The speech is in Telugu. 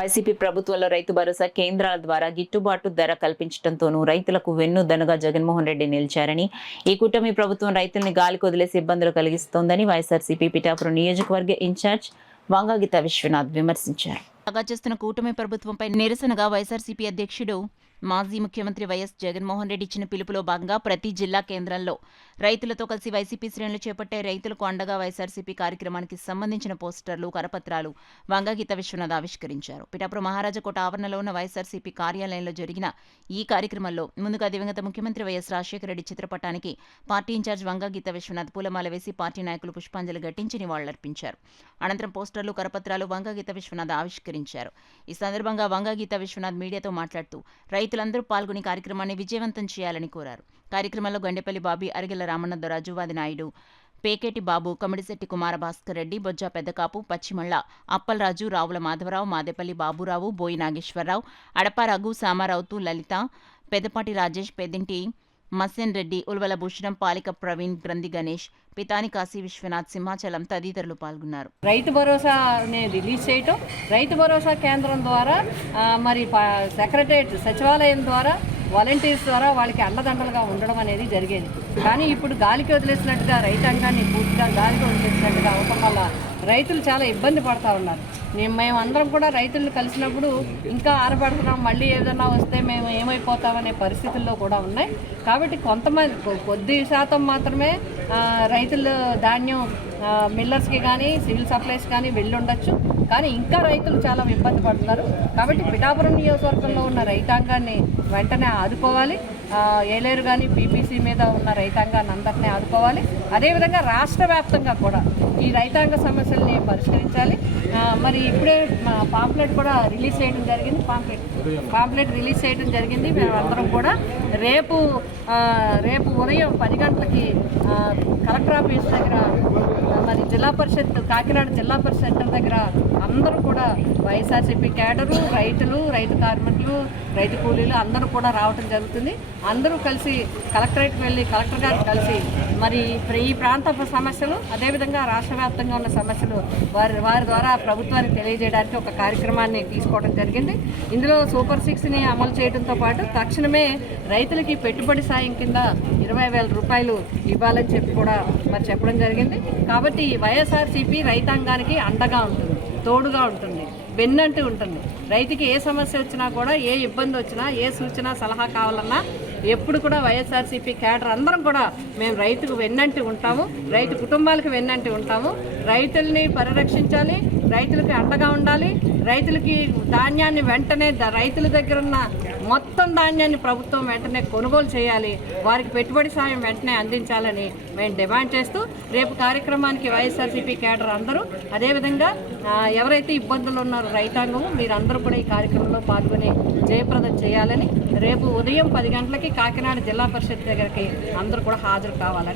వైసీపీ ప్రభుత్వంలో రైతు భరోసా కేంద్రాల ద్వారా గిట్టుబాటు ధర కల్పించడంతోనూ రైతులకు వెన్నుదన్నుగా జగన్మోహన్ రెడ్డి నిలిచారని, ఈ కూటమి ప్రభుత్వం రైతుల్ని గాలికి వదిలేసి ఇబ్బందులు కలిగిస్తోందని వైఎస్ఆర్సీపీ పిఠాపురం నియోజకవర్గ ఇన్ఛార్జ్ వంగగీత విశ్వనాథ్ విమర్శించారు. బాగా చేస్తున్న కూటమి ప్రభుత్వంపై నిరసనగా వైఎస్ఆర్సీపీ అధ్యక్షుడు మాజీ ముఖ్యమంత్రి వైఎస్ జగన్మోహన్ రెడ్డి ఇచ్చిన పిలుపులో భాగంగా ప్రతి జిల్లా కేంద్రంలో రైతులతో కలిసి వైసీపీ శ్రేణులు చేపట్టే రైతులకు అండగా వైఎస్ఆర్సీపీ కార్యక్రమానికి సంబంధించిన పోస్టర్లు, కరపత్రాలు వంగగీత విశ్వనాథ్ ఆవిష్కరించారు. పిఠాపురం మహారాజకోట ఆవరణలో ఉన్న వైఎస్ఆర్సీపీ కార్యాలయంలో జరిగిన ఈ కార్యక్రమంలో ముందుగా దివంగత ముఖ్యమంత్రి వైఎస్ రాజశేఖర రెడ్డి చిత్రపటానికి పార్టీ ఇన్ఛార్జ్ వంగగీత విశ్వనాథ్ పూలమాల వేసి పార్టీ నాయకులు పుష్పాంజలి ఘటించి నివాళులర్పించారు. అనంతరం పోస్టర్లు, కరపత్రాలు వంగగీత విశ్వనాథ్ ఆవిష్కరించారు. ఈ సందర్భంగా వంగగీత విశ్వనాథ్ మీడియాతో మాట్లాడుతూ రైతులందరూ పాల్గొని కార్యక్రమాన్ని విజయవంతం చేయాలని కోరారు. కార్యక్రమంలో గండేపల్లి బాబీ, అరిగెల రామన్నదరాజు, వాదినాయుడు, పేకేటి బాబు, కమిడిశెట్టి కుమార భాస్కర్ రెడ్డి, బొజ్జా పెద్దకాపు, పచ్చిమళ్ళ, అప్పలరాజు, రావుల మాధవరావు, మాదేపల్లి బాబురావు, బోయి నాగేశ్వరరావు, అడప రఘు, సామారావుతు, లలిత, పెద్దపాటి రాజేష్, పెద్దింటి మస్సేన్ రెడ్డి, ఉల్వల భూషణం, పాలిక ప్రవీణ్, గ్రంథి గణేష్, పితాని కాశీ విశ్వనాథ్, సింహాచలం తదితరులు పాల్గొన్నారు. రైతు భరోసా రిలీజ్ చేయటం, రైతు భరోసా కేంద్రం ద్వారా మరి సెక్రటరేట్ సచివాలయం ద్వారా వాలంటీర్స్ ద్వారా వాళ్ళకి అండదండలుగా ఉండడం అనేది జరిగేది. కానీ ఇప్పుడు గాలికి వదిలేసినట్టుగా రైతాంగాన్ని పూర్తిగా గాలికి వదిలేసినట్టుగా అవటం వల్ల రైతులు చాలా ఇబ్బంది పడుతూ ఉన్నారు. మేమందరం కూడా రైతులను కలిసినప్పుడు ఇంకా ఆరబడుతున్నాం, మళ్ళీ ఏదైనా వస్తే మేము ఏమైపోతామనే పరిస్థితుల్లో కూడా ఉన్నాయి. కాబట్టి కొంతమంది కొద్ది శాతం మాత్రమే రైతులు ధాన్యం మిల్లర్స్కి కానీ సివిల్ సప్లైస్ కానీ వెళ్ళి ఉండొచ్చు. కానీ ఇంకా రైతులు చాలా ఇబ్బంది పడుతున్నారు. కాబట్టి పిఠాపురం నియోజకవర్గంలో ఉన్న రైతాంగాన్ని వెంటనే ఆదుకోవాలి. ఏలేరు కానీ పీపీసీ మీద ఉన్న రైతాంగాన్ని అందరినీ ఆదుకోవాలి. అదేవిధంగా రాష్ట్ర వ్యాప్తంగా కూడా ఈ రైతాంగ సమస్యల్ని పరిష్కరించాలి. మరి ఇప్పుడే పాంప్లెట్ కూడా రిలీజ్ చేయడం జరిగింది. పాంప్లెట్ రిలీజ్ చేయడం జరిగింది. మేమందరం కూడా రేపు ఉదయం 10 గంటలకి కలెక్టర్ ఆఫీస్ దగ్గర, మరి జిల్లా పరిషత్ కాకినాడ జిల్లా పరిషత్ సెంటర్ దగ్గర అందరూ కూడా వైఎస్ఆర్సీపీ క్యాడరు, రైతులు, రైతు కార్మికులు, రైతు కూలీలు అందరూ కూడా రావడం జరుగుతుంది. అందరూ కలిసి కలెక్టరేట్కి వెళ్ళి కలెక్టర్ గారికి కలిసి మరి ఈ ప్రాంత సమస్యలు, అదేవిధంగా రాష్ట్ర వ్యాప్తంగా ఉన్న సమస్యలు వారి ద్వారా ప్రభుత్వానికి తెలియజేయడానికి ఒక కార్యక్రమాన్ని తీసుకోవడం జరిగింది. ఇందులో సూపర్ 6ని అమలు చేయడంతో పాటు తక్షణమే రైతులకి పెట్టుబడి సాయం కింద 20,000 రూపాయలు ఇవ్వాలని చెప్పి కూడా మరి చెప్పడం జరిగింది. కాబట్టి వైఎస్ఆర్సీపీ రైతాంగానికి అండగా ఉంటుంది, తోడుగా ఉంటుంది, వెన్నంటి ఉంటుంది. రైతుకి ఏ సమస్య వచ్చినా కూడా, ఏ ఇబ్బంది వచ్చినా, ఏ సూచన సలహా కావాలన్నా ఎప్పుడు కూడా వైఎస్ఆర్సీపీ క్యాడర్ అందరం కూడా మేము రైతుకు వెన్నంటి ఉంటాము, రైతు కుటుంబాలకు వెన్నంటి ఉంటాము. రైతుల్ని పరిరక్షించాలి, రైతులకి అండగా ఉండాలి. రైతులకి ధాన్యాన్ని వెంటనే రైతుల దగ్గర ఉన్న మొత్తం ధాన్యాన్ని ప్రభుత్వం వెంటనే కొనుగోలు చేయాలి, వారికి పెట్టుబడి సాయం వెంటనే అందించాలని మేము డిమాండ్ చేస్తూ రేపు కార్యక్రమానికి వైఎస్ఆర్సీపీ క్యాడర్ అందరూ, అదేవిధంగా ఎవరైతే ఇబ్బందులు ఉన్నారో రైతాంగం మీరందరూ కూడా ఈ కార్యక్రమంలో పాల్గొని జయప్రదం చేయాలని, రేపు ఉదయం 10 గంటలకి కాకినాడ జిల్లా పరిషత్ దగ్గరికి అందరూ కూడా హాజరు కావాలని